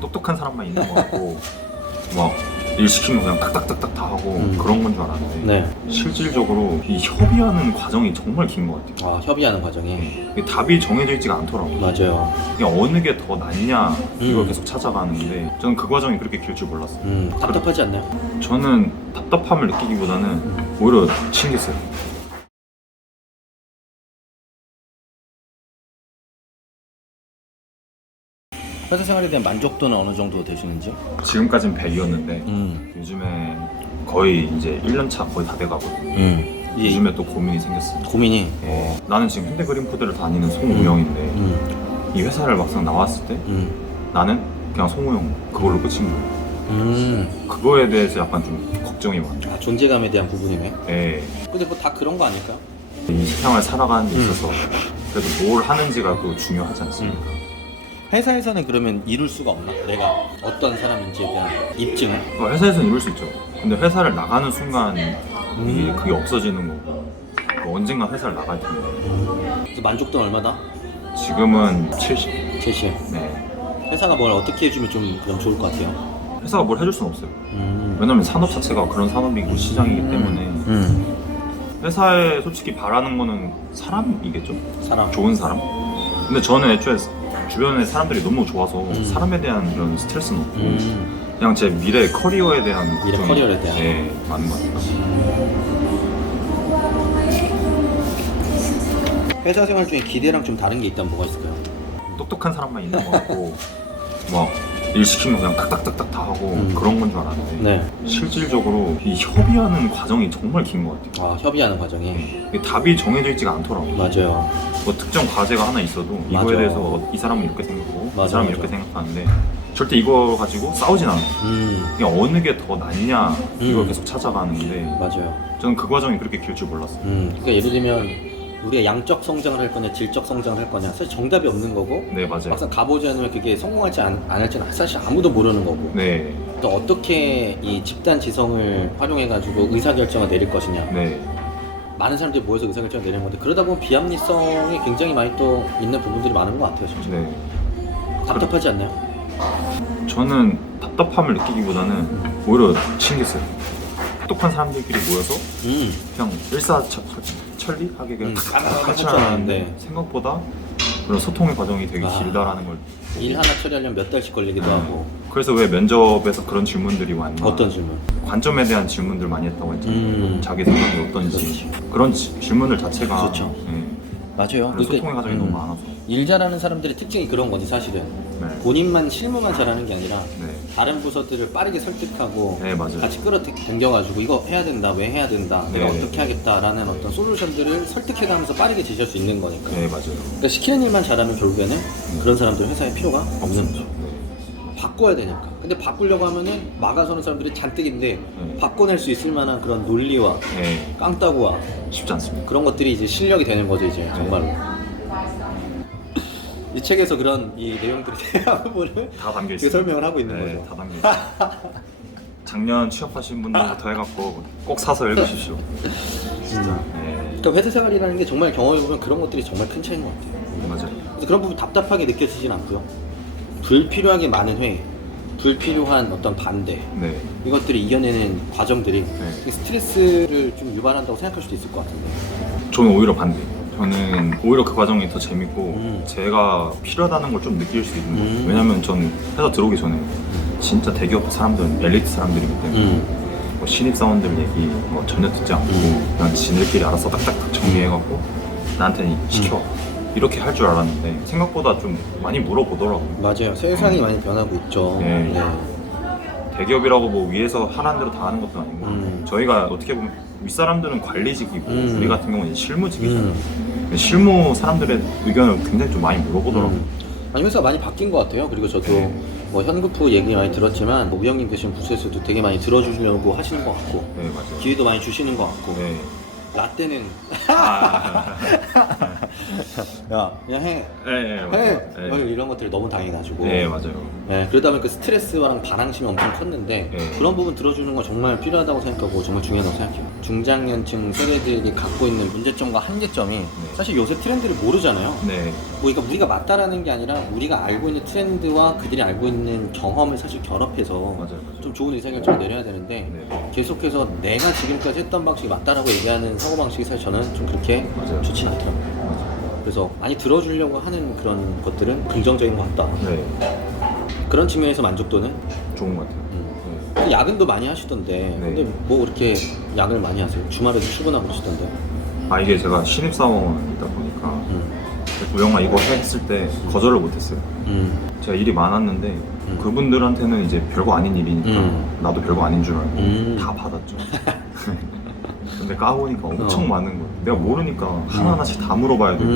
똑똑한 사람만 있는 것 같고 막 일 시키면 그냥 딱딱딱딱 다 하고 그런 건 줄 알았는데 네. 실질적으로 이 협의하는 과정이 정말 긴 것 같아요. 아, 협의하는 과정이. 이게 답이 정해져 있지가 않더라고요. 맞아요. 그냥 어느 게 더 낫냐 이걸 계속 찾아가는데 저는 그 과정이 그렇게 길 줄 몰랐어요. 답답하지 않나요? 저는 답답함을 느끼기보다는 오히려 신기했어요. 회사 생활에 대한 만족도는 어느 정도 되시는지? 지금까지는 100이었는데 요즘에 거의 이제 1년차 거의 다 돼가거든요. 이제 요즘에 또 고민이 생겼어요. 고민이. 나는 지금 현대그린푸드를 다니는 송우영인데 이 회사를 막상 나왔을 때 나는 그냥 송우영 그걸로 끝인 거예요. 그거에 대해서 약간 좀 걱정이 많아요. 아, 존재감에 대한 부분이네. 예. 근데 뭐 다 그런 거 아닐까? 이 세상을 살아가는 데 있어서 그래도 뭘 하는지가 또 중요하지 않습니까? 회사에서는 그러면 이룰 수가 없나? 내가 어떤 사람인지에 대한 입증을? 회사에서는 이룰 수 있죠. 근데 회사를 나가는 순간 이게 그게 없어지는 거고 언젠가 회사를 나갈 텐데 그래서 만족도는 얼마다? 지금은 70. 70. 네. 회사가 뭘 어떻게 해주면 좀 그럼 좋을 것 같아요? 회사가 뭘 해줄 수는 없어요. 왜냐면 산업 자체가 그런 산업이고 시장이기 때문에 회사에 솔직히 바라는 거는 사람이겠죠? 사람. 좋은 사람? 근데 저는 애초에 주변에 사람들이 너무 좋아서 사람에 대한 이런 스트레스는 없고 그냥 제 미래 커리어에 대한 미래 걱정이, 커리어에 대한. 네, 많은 것 같아요. 회사 생활 중에 기대랑 좀 다른 게 있다면 뭐가 있을까요? 똑똑한 사람만 있는 것 같고 막 일 시키면 그냥 딱딱딱딱 다 하고 그런 건 줄 알았는데 네. 실질적으로 이 협의하는 과정이 정말 긴 것 같아요. 아, 협의하는 과정이. 이게 답이 정해져 있지가 않더라고요. 맞아요. 뭐 특정 과제가 하나 있어도 맞아. 이거에 대해서 이 사람은 이렇게 생각하고 맞아, 이 사람은 맞아. 이렇게 생각하는데 절대 이거 가지고 싸우진 않아요. 그냥 어느 게 더 낫냐 이걸 계속 찾아가는데 맞아요. 저는 그 과정이 그렇게 길 줄 몰랐어요. 그러니까 예를 들면 우리가 양적 성장을 할 거냐 질적 성장을 할 거냐 사실 정답이 없는 거고 네, 맞아요. 막상 가보지 않으면 그게 성공할지 안 할지는 사실 아무도 모르는 거고 네, 또 어떻게 이 집단 지성을 활용해가지고 의사결정을 내릴 것이냐 네, 많은 사람들이 모여서 의사결정을 내리는 건데 그러다 보면 비합리성이 굉장히 많이 또 있는 부분들이 많은 것 같아요 진짜. 네. 답답하지 않나요? 저는 답답함을 느끼기보다는 오히려 신기했어요. 똑똑한 사람들끼리 모여서 그냥 일사천리하게 그냥 같이 하는데 생각보다 그런 소통의 과정이 되게 길다라는 걸. 일 하나 처리하려면 몇 달씩 걸리기도 하고. 그래서 왜 면접에서 그런 질문들이 많나? 어떤 질문? 관점에 대한 질문들 많이 했다고 했잖아요. 자기 생각이 어떤지 그런 질문들 자체가 그렇죠. 맞아요. 그런 소통의 과정이 너무 많아서. 일 잘하는 사람들의 특징이 그런 거지 사실은. 네. 본인만 실무만 잘하는 게 아니라 네. 다른 부서들을 빠르게 설득하고 네, 맞아요. 같이 끌어당겨가지고 이거 해야 된다, 왜 해야 된다, 내가 네. 어떻게 하겠다라는 어떤 솔루션들을 설득해가면서 빠르게 제시할 수 있는 거니까. 네, 맞아요. 그러니까 시키는 일만 잘하면 결국에는 그런 사람들 회사에 필요가 없는 거죠. 네. 바꿔야 되니까. 근데 바꾸려고 하면은 막아서는 사람들이 잔뜩인데 바꿔낼 수 있을 만한 그런 논리와 네. 깡따구와 쉽지 않습니다. 그런 것들이 이제 실력이 되는 거죠 이제 정말로. 이 책에서 그런 이 내용들에 대한 부분을 다 담겨 이렇게 있어요. 설명을 하고 있는 네, 거죠. 다 담겨 있어요. 작년 취업하신 분들부터 해갖고 꼭 사서 읽으십시오. 진짜. 네. 그러니까 회사 생활이라는 게 정말 경험해보면 그런 것들이 정말 큰 차이인 것 같아요. 맞아요. 그래서 그런 부분 답답하게 느껴지진 않고요. 불필요하게 많은 회의, 불필요한 어떤 반대 네. 이것들이 이겨내는 과정들이 네. 스트레스를 좀 유발한다고 생각할 수도 있을 것 같은데. 저는 오히려 반대. 저는 오히려 그 과정이 더 재밌고 제가 필요하다는 걸 좀 느낄 수 있는 거예요. 왜냐면 저는 회사 들어오기 전에 진짜 대기업 사람들은 엘리트 사람들이기 때문에 뭐 신입사원들 얘기 뭐 전혀 듣지 않고 그냥 지들끼리 알아서 딱딱 정리해갖고 나한테 시켜 이렇게 할 줄 알았는데 생각보다 좀 많이 물어보더라고요. 맞아요. 세상이 많이 변하고 있죠. 네. 대기업이라고 뭐 위에서 하라는 대로 다 하는 것도 아니고 저희가 어떻게 보면 윗사람들은 관리직이고 우리 같은 경우는 실무직이잖아요. 실무 사람들의 의견을 굉장히 좀 많이 물어보더라고요. 아니 회사가 많이 바뀐 것 같아요. 그리고 저도 뭐 현급부 얘기 많이 들었지만 뭐 우영님 계신 부서에서도 되게 많이 들어주려고 하시는 것 같고 네, 맞아요. 기회도 많이 주시는 것 같고 네. 라떼는 아, 야 그냥 해. 네, 맞아요. 네. 이런 것들이 너무 당연해가지고. 네, 맞아요. 네, 그러다 보니까 스트레스랑 반항심이 엄청 컸는데 네. 그런 부분 들어주는 건 정말 필요하다고 생각하고 정말 중요하다고 생각해요. 중장년층 세대들이 갖고 있는 문제점과 한계점이 사실 요새 트렌드를 모르잖아요. 네, 뭐 그러니까 우리가 맞다라는 게 아니라 우리가 알고 있는 트렌드와 그들이 알고 있는 경험을 사실 결합해서 맞아요. 좀 좋은 의사결정을 내려야 되는데 네. 계속해서 내가 지금까지 했던 방식이 맞다라고 얘기하는 사고방식이 사실 저는 좀 그렇게 맞아요. 좋진 않더라고요. 그래서 많이 들어주려고 하는 그런 것들은 긍정적인 것 같다. 네, 그런 측면에서 만족도는 좋은 것 같아요. 그 야근도 많이 하시던데 근데 뭐 그렇게 야근을 많이 하세요? 주말에도 출근하고 그러시던데. 아, 이게 제가 신입사원이다 보니까 우영아 이거 해 했을 때 거절을 못했어요. 제가 일이 많았는데 그분들한테는 이제 별거 아닌 일이니까 나도 별거 아닌 줄 알고 다 받았죠. 근데 까보니까 엄청 많은 거예요. 내가 모르니까 하나하나씩 다 물어봐야 되고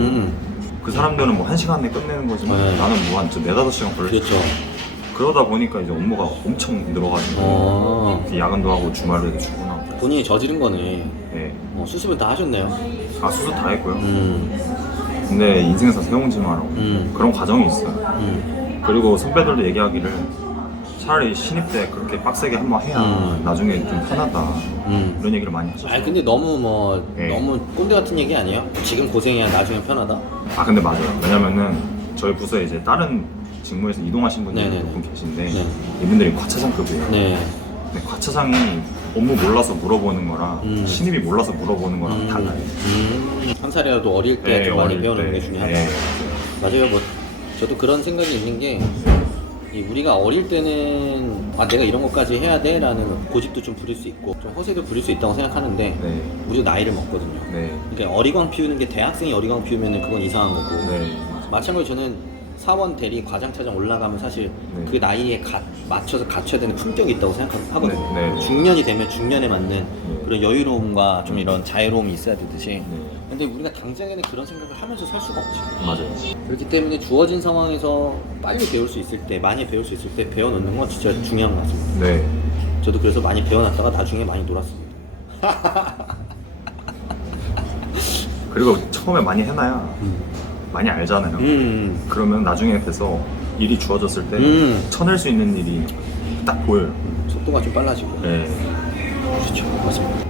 그 사람들은 뭐 1시간 내에 끝내는 거지만 네. 나는 뭐 한 4-5시간 걸릴 수 그렇죠. 있어요. 그러다 보니까 이제 업무가 엄청 늘어가지고 이렇게 야근도 하고 주말에도 출근하고. 본인이 저지른 거네. 네. 수습은 다 하셨네요. 아, 수술 다 했고요. 근데 인생에서 세옹지마라고 그런 과정이 있어요. 그리고 선배들도 얘기하기를 차라리 신입 때 그렇게 빡세게 한번 해야 나중에 좀 편하다 이런 얘기를 많이 하셨어요. 아니 근데 너무 뭐 네. 너무 꼰대 같은 얘기 아니에요? 지금 고생해야 나중에 편하다. 아, 근데 맞아요. 왜냐면은 저희 부서에 이제 다른 직무에서 이동하신 분들이 네네네. 몇 분 계신데 네. 이분들이 과차장급이에요. 네. 근데 과차장이 업무 몰라서 물어보는 거랑 신입이 몰라서 물어보는 거랑 달라요. 한 살이라도 어릴 때 좀 많이 어릴 배워놓는 때. 게 중요하다. 네. 맞아요. 뭐 저도 그런 생각이 있는 게 이 우리가 어릴 때는 아 내가 이런 것까지 해야 돼라는 고집도 좀 부릴 수 있고 좀 허세도 부릴 수 있다고 생각하는데 네. 우리가 나이를 먹거든요. 네. 그러니까 어리광 피우는 게 대학생이 어리광 피우면 그건 이상한 거고 네. 마찬가지로 저는 사원 대리 과장 차장 올라가면 사실 네. 그 나이에 맞춰서 갖춰야 되는 품격이 있다고 생각하거든요. 네, 네. 중년이 되면 중년에 맞는 그런 여유로움과 좀 이런 자유로움이 있어야 되듯이. 네. 근데 우리가 당장에는 그런 생각을 하면서 살 수가 없지. 맞아요. 그렇기 때문에 주어진 상황에서 빨리 배울 수 있을 때, 많이 배울 수 있을 때 배워놓는 건 진짜 중요한 것 같습니다. 네. 저도 그래서 많이 배워놨다가 나중에 많이 놀았습니다. 그리고 처음에 많이 해놔야 많이 알잖아요. 그러면 나중에 돼서 일이 주어졌을 때 쳐낼 수 있는 일이 딱 보여요. 속도가 좀 빨라지고. 네. 그렇죠. 맞습니다.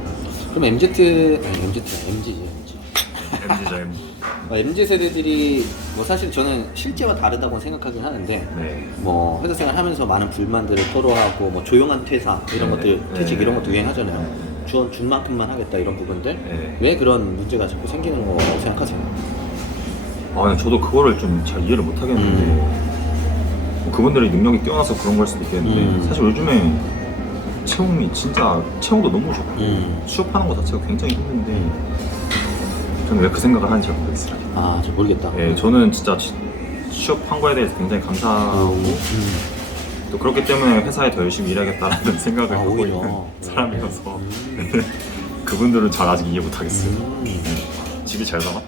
그럼 MZ지, MG. MZ죠, MZ. MZ 세대들이 뭐 사실 저는 실제와 다르다고 생각하긴 하는데 네. 뭐 회사 생활 하면서 많은 불만들을 토로하고 뭐 조용한 퇴사 이런 네. 것들 퇴직 네. 이런 것도 유행하잖아요. 준 만큼만 하겠다 이런 부분들 네. 왜 그런 문제가 자꾸 생기는 거라고 생각하세요? 아, 근데 저도 그거를 좀 잘 이해를 못 하겠는데 뭐 그분들이 능력이 뛰어나서 그런 걸 수도 있겠는데 사실 요즘에 채용도 너무 좋고 취업하는 거 자체가 굉장히 힘든데 저는 왜 그 생각을 하는지 잘 모르겠어요. 아, 저 모르겠다. 네, 저는 진짜 취업한 거에 대해서 굉장히 감사하고 또 그렇기 때문에 회사에 더 열심히 일하겠다라는 생각을 하고 오히려. 있는 사람이어서 그분들은 잘 아직 이해 못 하겠어요. 집이 잘 살아?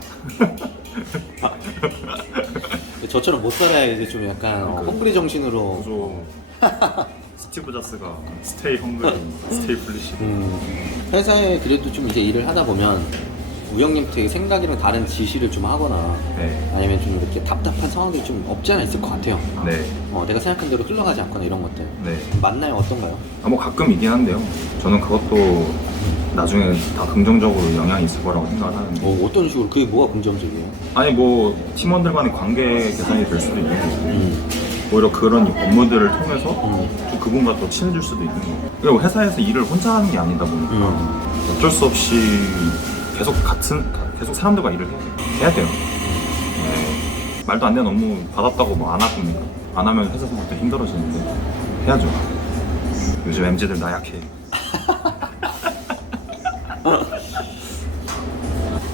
저처럼 못 살아야 이제 좀 약간 헝그리 정신으로. 그죠. 스티브 잡스가 스테이 헝그리, 스테이 플리시. 회사에 그래도 좀 이제 일을 하다 보면 우영님 되게 생각이랑 다른 지시를 좀 하거나 네. 아니면 좀 이렇게 답답한 상황들이 좀 없지 않아 있을 것 같아요. 네. 내가 생각한 대로 흘러가지 않거나 이런 것들. 네. 맞나요? 어떤가요? 아, 뭐 가끔 있긴 한데요. 저는 그것도 나중에 다 긍정적으로 영향이 있을 거라고 생각을 하는데. 어떤 식으로 그게 뭐가 긍정적이에요? 아니 뭐 팀원들 간의 관계 개선이 될 수도 있는 거고 오히려 그런 업무들을 통해서 좀 그분과 또 친해질 수도 있는 거고 그리고 회사에서 일을 혼자 하는 게 아니다 보니까 어쩔 수 없이 계속 사람들과 일을 해야 돼요. 네. 말도 안 되는 업무 받았다고 뭐 안 할 겁니까? 안 하면 회사 생활도 힘들어지는데 해야죠. 요즘 MZ들 나 약해.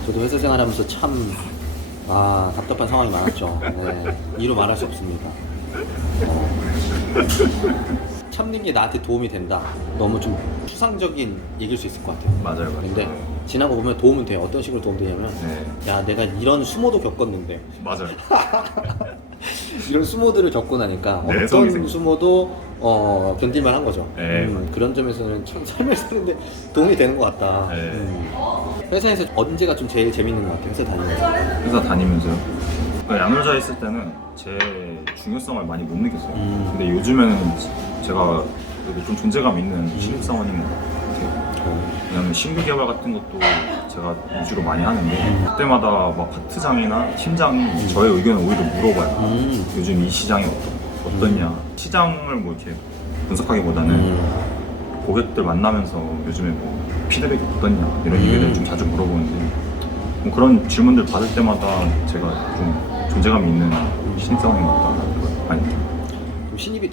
저도 회사 생활하면서 참 답답한 상황이 많았죠. 네, 이루 말할 수 없습니다. 참는 게 나한테 도움이 된다. 너무 좀 추상적인 얘기일 수 있을 것 같아요. 맞아요. 근데 지나고 보면 도움은 돼요. 어떤 식으로 도움되냐면 네. 야 내가 이런 수모도 겪었는데 맞아요. 이런 수모들을 겪고 나니까 내성이 어떤 수모도 견딜만 한 거죠. 네. 그런 점에서는 참 삶을 사는데 도움이 되는 것 같다. 네. 회사에서 언제가 좀 제일 재밌는 것 같아요? 회사 다니면서. 회사 다니면서요. 그러니까 양효자 있을 때는 제 중요성을 많이 못 느꼈어요. 근데 요즘에는 제가 그래도 좀 존재감 있는 신입사원인 것 같아요. 왜냐면 신규 개발 같은 것도 제가 위주로 많이 하는데 그때마다 막 파트장이나 팀장이 저의 의견을 오히려 물어봐요. 요즘 이 시장이 어떻냐. 시장을 뭐 이렇게 분석하기보다는 고객들 만나면서 요즘에 뭐 피드백이 어떻냐 이런 얘기를 좀 자주 물어보는데 뭐 그런 질문들 받을 때마다 제가 좀 존재감 있는 신입사원인 것 같다는 걸 많이 느껴요. 그럼 신입이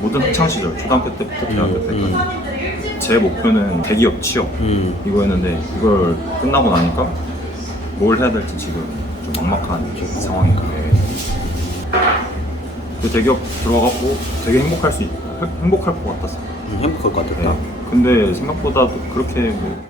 모든 학창시절 초등학교 때부터 대학교 때까지 제 목표는 대기업 취업 이거였는데 이걸 끝나고 나니까 뭘 해야 될지 지금 좀 막막한 상황인 거예요. 그 대기업 들어가고 되게 행복할 것 같았어요. 행복할 것 같았다. 근데 생각보다 그렇게 뭐